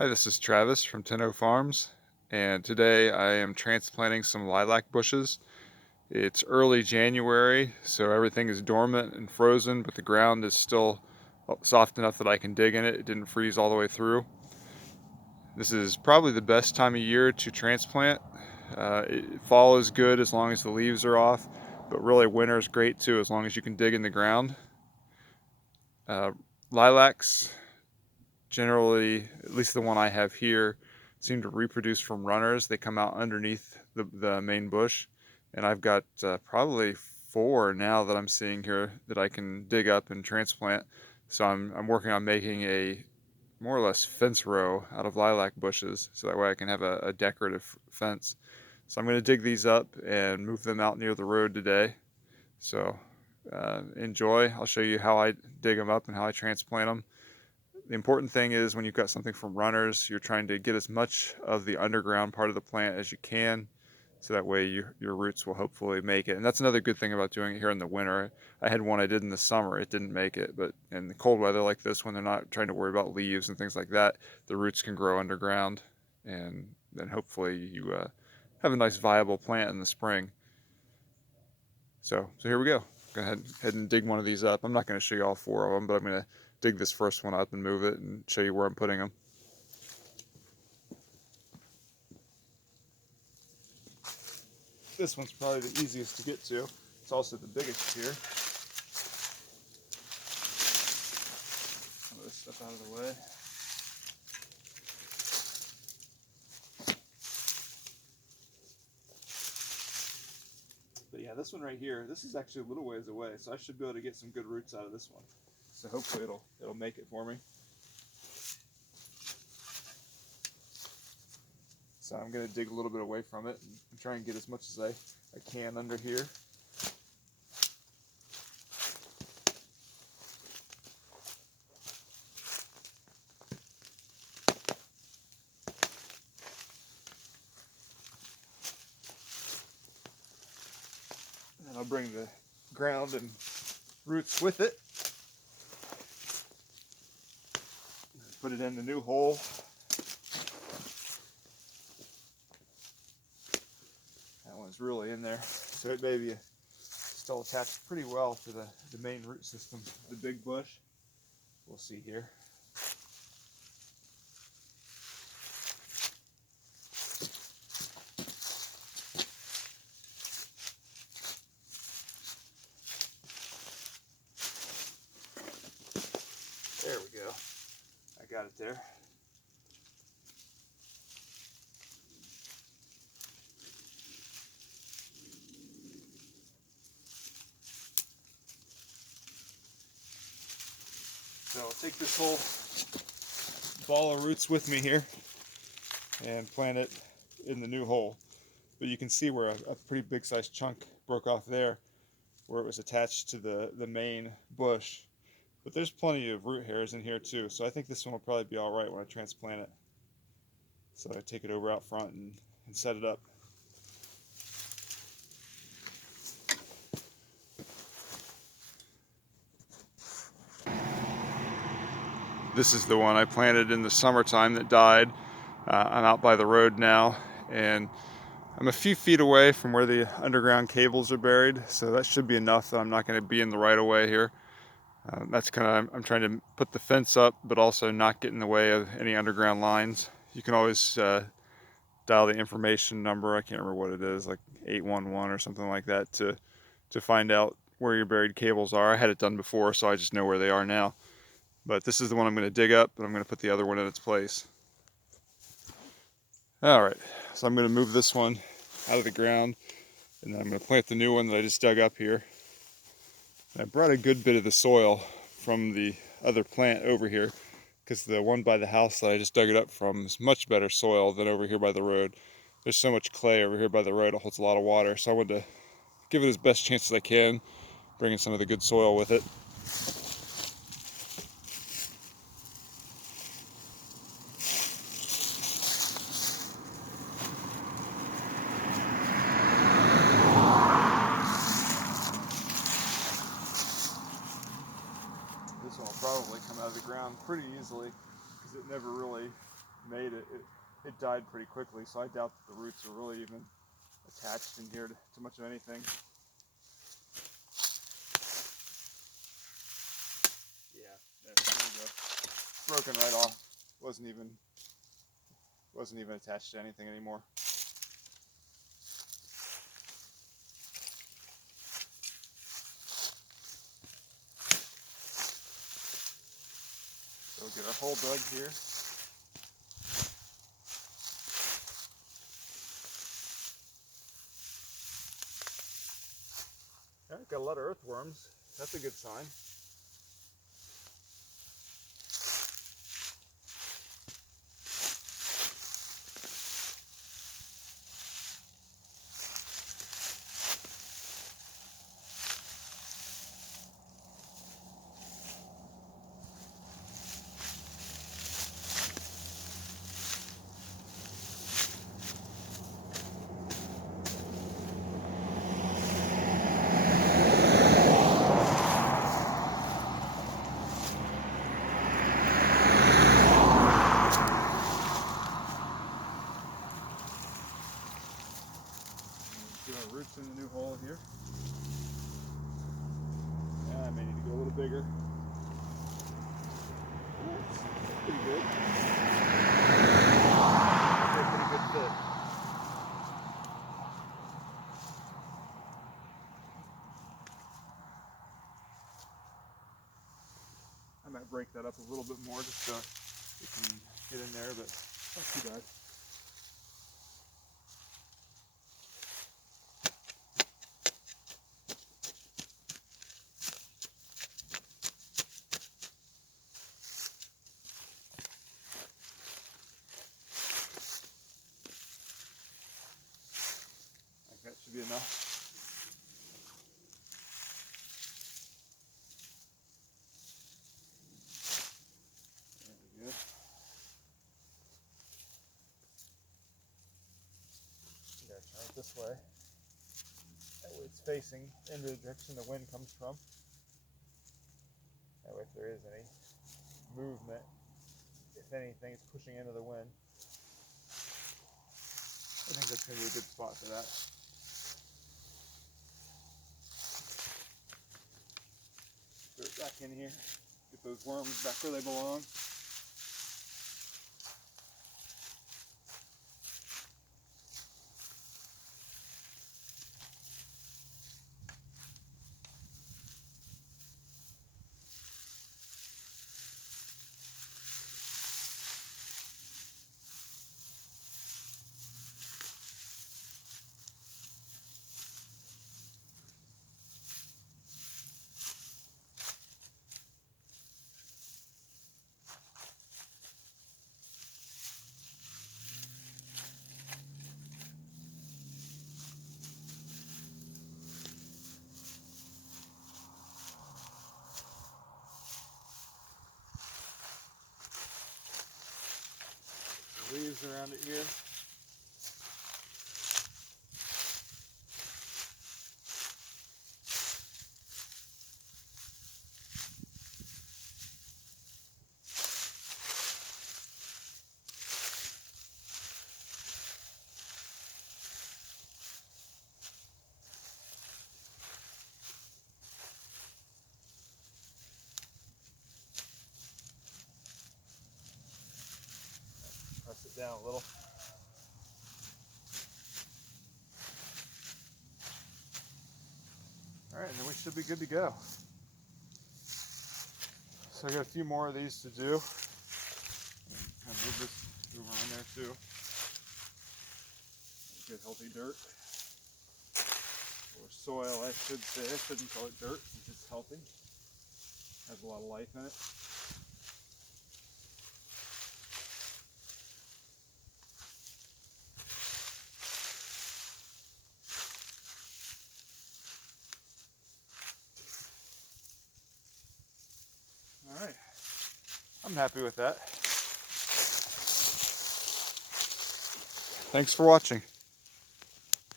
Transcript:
Hi, this is Travis from Tenno Farms, and today I am transplanting some lilac bushes. It's early January, so everything is dormant and frozen, but the ground is still soft enough that I can dig in it. It didn't freeze all the way through. This is probably the best time of year to transplant. Fall is good as long as the leaves are off, but really winter is great too as long as you can dig in the ground. Uh, Lilacs, generally, at least the one I have here, seem to reproduce from runners. They come out underneath the main bush, and I've got probably four now that I'm seeing here that I can dig up and transplant. So I'm working on making a more or less fence row out of lilac bushes, so that way I can have a decorative fence. So I'm going to dig these up and move them out near the road today. So enjoy. I'll show you how I dig them up and how I transplant them. The important thing is when you've got something from runners, you're trying to get as much of the underground part of the plant as you can, so that way your roots will hopefully make it. And that's another good thing about doing it here in the winter. I had one I did in the summer, it didn't make it, but in the cold weather like this, when they're not trying to worry about leaves and things like that, the roots can grow underground, and then hopefully you have a nice viable plant in the spring. So here we go. Go ahead and dig one of these up. I'm not going to show you all four of them, but I'm going to dig this first one up and move it and show you where I'm putting them. This one's probably the easiest to get to. It's also the biggest here. Some of this stuff out of the way. But yeah, this one right here, this is actually a little ways away, so I should be able to get some good roots out of this one. So hopefully it'll make it for me. So I'm going to dig a little bit away from it and try and get as much as I can under here. And I'll bring the ground and roots with it. Put it in the new hole. That one's really in there, so it may be still attached pretty well to the main root system, the big bush. We'll see here. There we go. I got it there. So I'll take this whole ball of roots with me here and plant it in the new hole. But you can see where a pretty big sized chunk broke off there, where it was attached to the main bush. But there's plenty of root hairs in here too, so I think this one will probably be all right when I transplant it. So I take it over out front and set it up. This is the one I planted in the summertime that died. I'm out by the road now, and I'm a few feet away from where the underground cables are buried, so that should be enough that I'm not going to be in the right of way here. That's kind of, I'm trying to put the fence up, but also not get in the way of any underground lines. You can always dial the information number, I can't remember what it is, like 811 or something like that, to find out where your buried cables are. I had it done before, so I just know where they are now. But this is the one I'm going to dig up, and I'm going to put the other one in its place. All right, so I'm going to move this one out of the ground, and then I'm going to plant the new one that I just dug up here. And I brought a good bit of the soil from the other plant over here, because the one by the house that I just dug it up from is much better soil than over here by the road. There's so much clay over here by the road, it holds a lot of water, so I wanted to give it as best chance as I can, bringing some of the good soil with it. This one will probably come out of the ground pretty easily because it never really made it, it died pretty quickly, so I doubt that the roots are really even attached in here to much of anything. Yeah, there we go. Broken right off. Wasn't even attached to anything anymore. So we'll get our hole dug here. Yeah, got a lot of earthworms. That's a good sign. Get our roots in the new hole here. I may need to go a little bigger. That's pretty good. That's a pretty good fit. I might break that up a little bit more just so it can get in there, but not too bad. I think that should be enough. There we go. You gotta turn it this way. That way it's facing into the direction the wind comes from. That way if there is any movement, if anything, it's pushing into the wind. I think that's going to be a good spot for that. Dirt back in here. Get those worms back where they belong. Leaves around it here. Press it down a little. All right, and then we should be good to go. So I got a few more of these to do. Kind of move around there too. Good healthy dirt. Or soil, I should say. I shouldn't call it dirt since it's healthy. Has a lot of life in it. All right, I'm happy with that. Thanks for watching.